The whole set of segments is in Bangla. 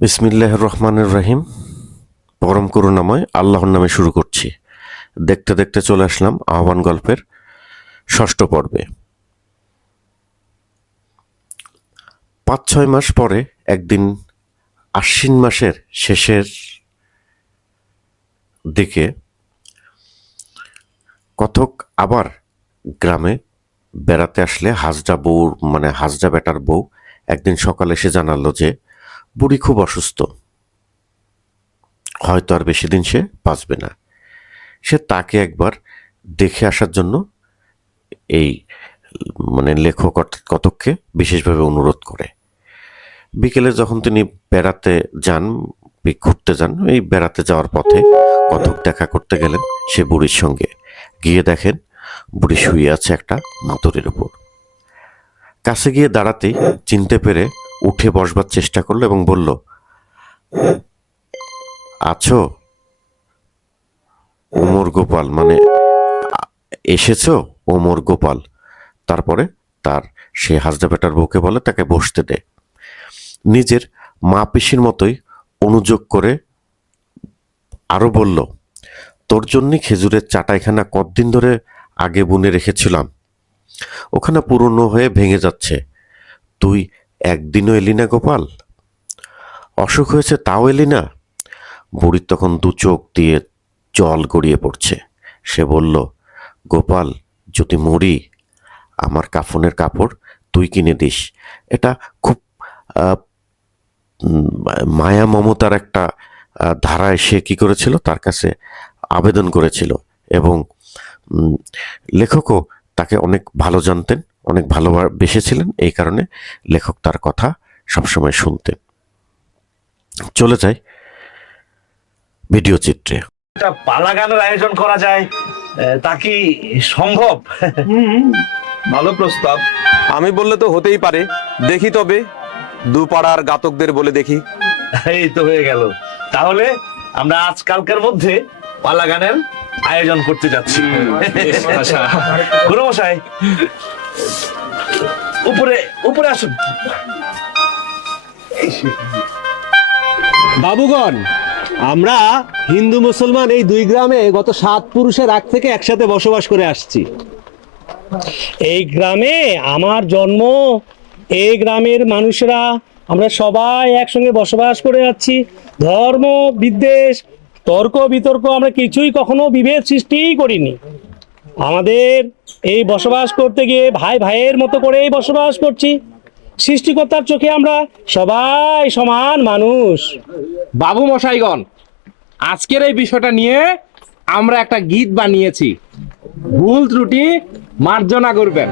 বিসমিল্লাহ রহমানুর রহিম। পরম করুণাময় আল্লাহর নামে শুরু করছি। দেখতে দেখতে চলে আসলাম আহ্বান গল্পের ষষ্ঠ পর্বে। পাঁচ ছয় মাস পরে একদিন আশ্বিন মাসের শেষের দিকে কথক আবার গ্রামে বেড়াতে আসলে হাজরা বউর মানে হাজরা বেটার বউ একদিন সকালে এসে জানালো যে বুড়ি খুব অসুস্থ। হয়তো আর বেশি দিন সে বাঁচবে না। সে তাকে একবার দেখে আসার জন্য এই মানে লেখক অর্থাৎ কতককে বিশেষভাবে অনুরোধ করে। বিকেলে যখন তিনি বেড়াতে যান, ঘুরতে যান, এই বেড়াতে যাওয়ার পথে কতক দেখা করতে গেলেন সে বুড়ির সঙ্গে। গিয়ে দেখেন বুড়ি শুয়ে আছে একটা মাতুরের উপর। কাছে গিয়ে দাঁড়াতেই চিনতে পেরে উঠে বসবার চেষ্টা করল এবং বলল, আছো? ওমর গোপাল মানে এসেছ? ওমর গোপাল। তারপরে তার সে হাজরা বেটার বউকে বলে, তাকে বসতে দে। নিজের মা পিসির মতোই অনুযোগ করে আরও বলল, তোর জন্যে খেজুরের চাটাইখানা কতদিন ধরে আগে বুনে রেখেছিলাম। ওখানে পুরনো হয়ে ভেঙে যাচ্ছে। তুই একদিনও এলি না গোপাল? অসুখ হয়েছে তাও এলি না বুড়ির তখন দু চোখ দিয়ে জল গড়িয়ে পড়ছে। সে বলল, গোপাল, যদি মরি, আমার কাফনের কাপড় তুই কিনে দিস। এটা খুব মায়া মমতার একটা ধারায় সে কি করেছিল? তার কাছে আবেদন করেছিল এবং লেখকও তাকে অনেক ভালো জানতেন। অনেক ভালোবেসেছিলেন এই কারণে লেখক তার কথা সবসময় শুনতেন। চলে যাই ভিডিও চিত্রে। একটা পালা গানের আয়োজন করা যায় আহ, তা কি সম্ভব? ভালো প্রস্তাব। আমি বললে তো হতেই পারে। দেখি তবে দু পাড়ার গাতকদের বলে দেখি। এই তো হয়ে গেল। তাহলে আমরা আজকালকার মধ্যে পালা গানের আয়োজন করতে যাচ্ছি। গুরু মশাই উপরে উপরে আসুন। বাবুগণ আমরা হিন্দু মুসলমান এই দুই গ্রামে গত সাত পুরুষের আগ থেকে একসাথে বসবাস করে আসছি। এই গ্রামে আমার জন্ম এই গ্রামের মানুষরা আমরা সবাই একসঙ্গে বসবাস করে যাচ্ছি। ধর্ম বিদ্বেষ তর্ক বিতর্ক আমরা কিছুই কখনো বিভেদ সৃষ্টিই করিনি। আমাদের এই বসবাস করতে গিয়ে ভাই ভাইয়ের মতো করেই বসবাস করছি। সৃষ্টিকর্তার চোখে আমরা সবাই সমান মানুষ। বাবু মশাইগণ, আজকের এই বিষয়টা নিয়ে আমরা একটা গীত বানিয়েছি। ভুল ত্রুটি মার্জনা করবেন।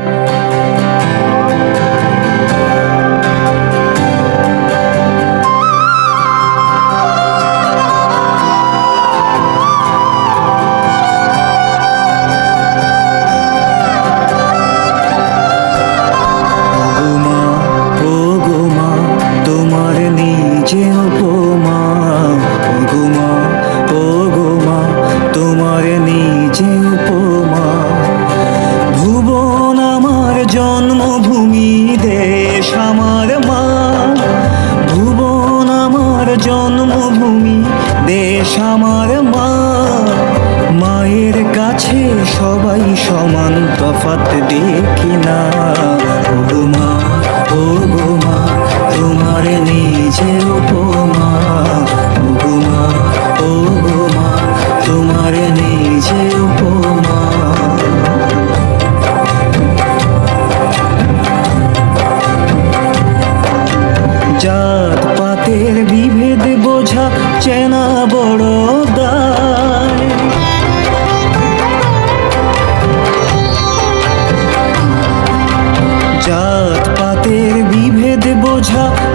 জন্মভূমি, দেশ আমার মা। মায়ের কাছে সবাই সমান তফাত দেখি না। ও মা ও গো মা, তোমার নিজের উপমা বিভেদ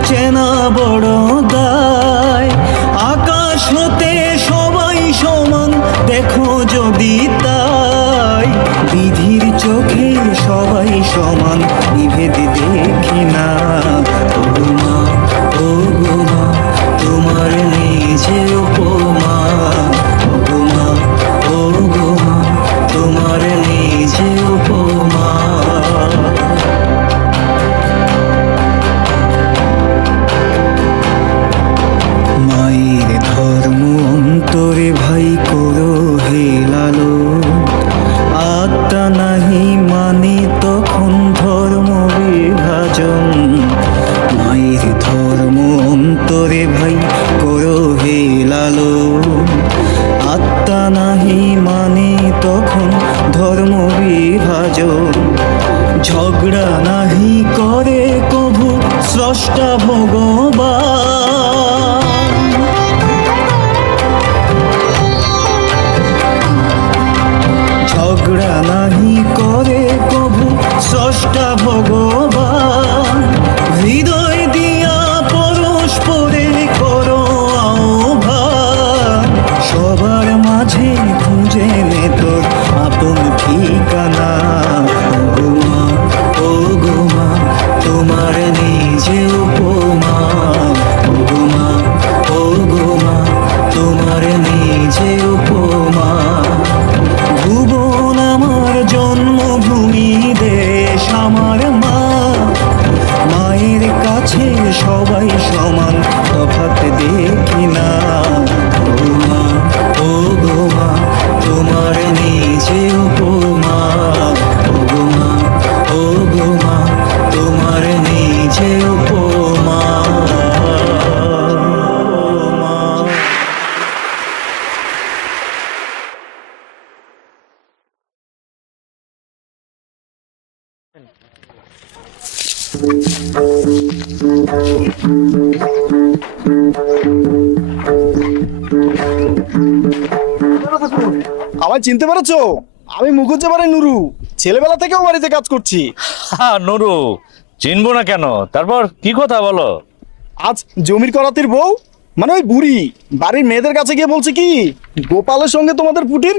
স্রষ্টা ভগবান হৃদয় দিয়া পরস্পরে করো আহ্বান। সবার মাঝে আমায় চিনতে পেরেছ? আমি মুখুজ্জেবারে নুরু। ছেলেবেলা থেকেও বাড়িতে কাজ করছি। হ্যাঁ নুরু চিনবো না কেন? তারপর কি কথা বলো? আজ জমির করাতির বউ মানে ওই বুড়ি বাড়ির মেয়েদের কাছে গিয়ে বলছে কি গোপালের সঙ্গে তোমাদের পুটির